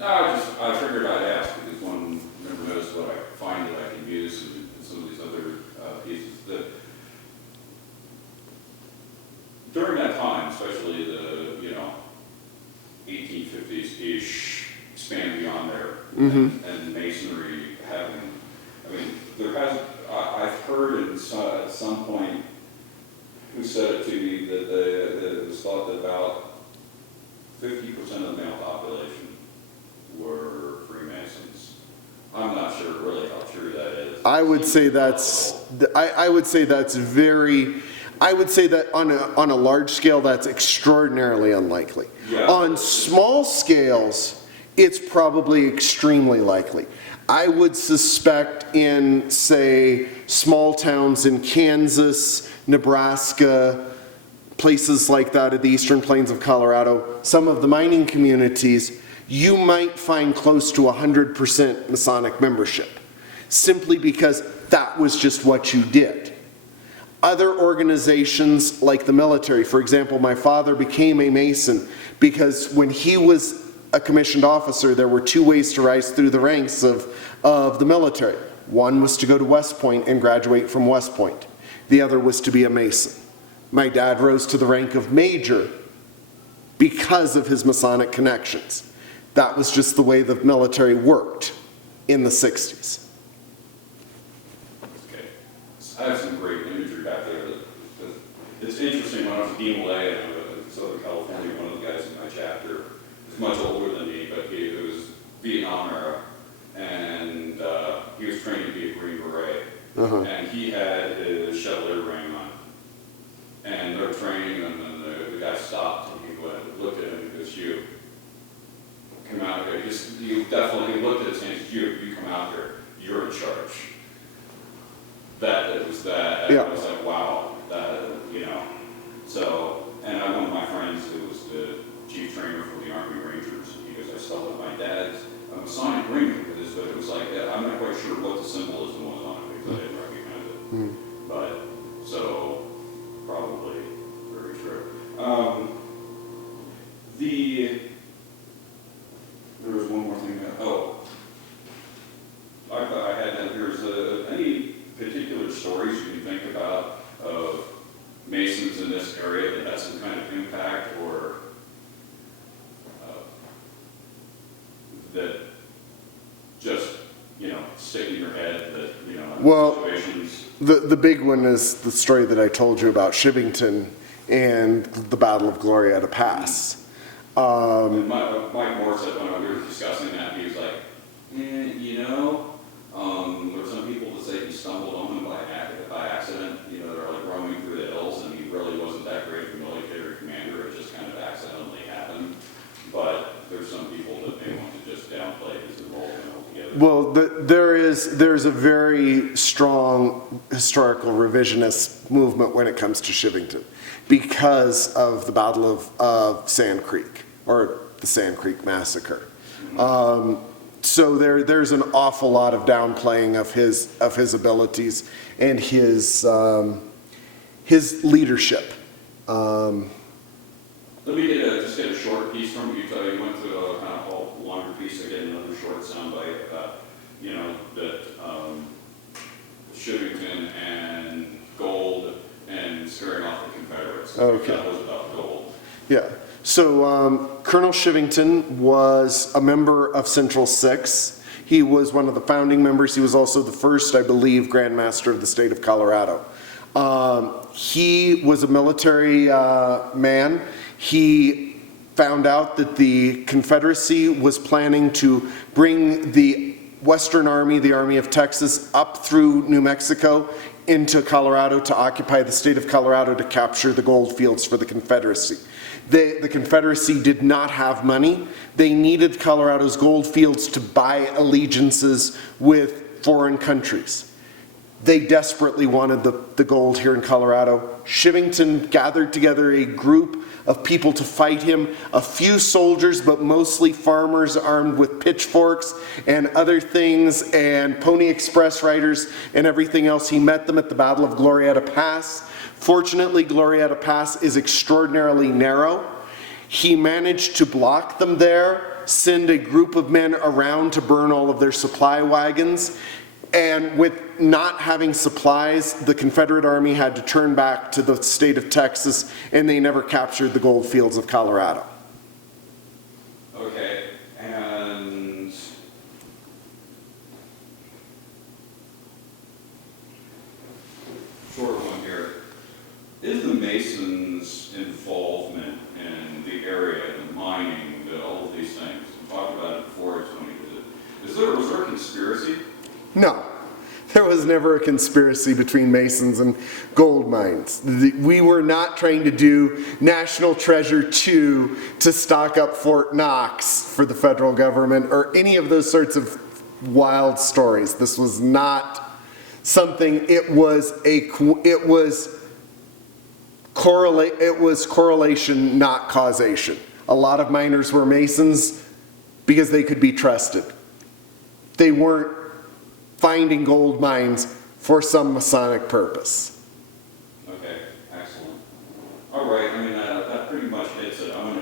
No, I figured I'd ask because one never knows what I find that I can use in some of these other pieces. During that time, especially the 1850s-ish, expand beyond there, and masonry having, I mean, there has, I've heard at some point who said it to me that it was thought that about 50% of the male population were Freemasons. I'm not sure really how true that is. I would say that's, I would say that's very, I would say that on a large scale, that's extraordinarily unlikely. Yeah. On small scales, it's probably extremely likely. I would suspect in, say, small towns in Kansas, Nebraska, places like that at the eastern plains of Colorado, some of the mining communities, you might find close to 100% Masonic membership, simply because that was just what you did. Other organizations like the military, for example, my father became a Mason because when he was a commissioned officer, there were two ways to rise through the ranks of the military. One was to go to West Point and graduate from West Point. The other was to be a Mason. My dad rose to the rank of Major because of his Masonic connections. That was just the way the military worked in the 60s. Okay. I have some great imagery back there. It's interesting, when I was at DMLA in Southern California, one of the guys in my chapter is much older than me, but it was Vietnam era, and he was trained to be a Green Beret, and he had his Chevalier ring on. And they're training them, and the guy stopped, and he looked at him and goes, "You come out here." He definitely looked at his hands. You come out here. You're in charge. It was that. Yeah. I was like, wow. So, and one of my friends who was the chief trainer for the Army Rangers, he goes, "I saw that my dad's Masonic ring with this," but it was like, I'm not quite sure what the symbolism was on it because I didn't recognize it. But so. Probably very true. There was one more thing. I had that. There's any particular stories you can think about of Masons in this area that had some kind of impact, or that just stick in your head that Well, situations. The big one is the story that I told you about Shivington and the Battle of Glorieta Pass. Mike Moore said when we were discussing that, he was like, there were some people that say he stumbled on them by accident. They're like roaming through the hills, and he really wasn't that great of a military commander. It just kind of accidentally happened. But there's some people that may want to just downplay his involvement altogether. Well, there's a very strong historical revisionist movement when it comes to Shivington because of the Battle of Sand Creek, or the Sand Creek Massacre. So there's an awful lot of downplaying of his abilities and his leadership. Let me just get a short piece from you. You went through a kind of longer piece. I get another short soundbite about that Shivington and gold and scaring off the Confederates. Okay. That was about gold. Yeah. So Colonel Shivington was a member of Central Six. He was one of the founding members. He was also the first, I believe, Grand Master of the state of Colorado. He was a military man. He found out that the Confederacy was planning to bring the Western Army, the Army of Texas, up through New Mexico into Colorado to occupy the state of Colorado to capture the gold fields for the Confederacy. The Confederacy did not have money. They needed Colorado's gold fields to buy allegiances with foreign countries. They desperately wanted the gold here in Colorado. Shivington gathered together a group of people to fight him, a few soldiers, but mostly farmers armed with pitchforks and other things, and Pony Express riders and everything else. He met them at the Battle of Glorieta Pass. Fortunately, Glorieta Pass is extraordinarily narrow. He managed to block them there, send a group of men around to burn all of their supply wagons. And with not having supplies, the Confederate Army had to turn back to the state of Texas, and they never captured the gold fields of Colorado. Okay, and short one here. Is the Masons' involvement in the area, the mining, all of these things, we talked about it before, Tony, was there a conspiracy? No, there was never a conspiracy between Masons and gold mines. We were not trying to do National Treasure 2 to stock up Fort Knox for the federal government or any of those sorts of wild stories. This was not something, it was correlation, not causation. A lot of miners were Masons because they could be trusted. They weren't finding gold mines for some Masonic purpose. Okay, excellent. All right, I mean, that pretty much hits it. I'm going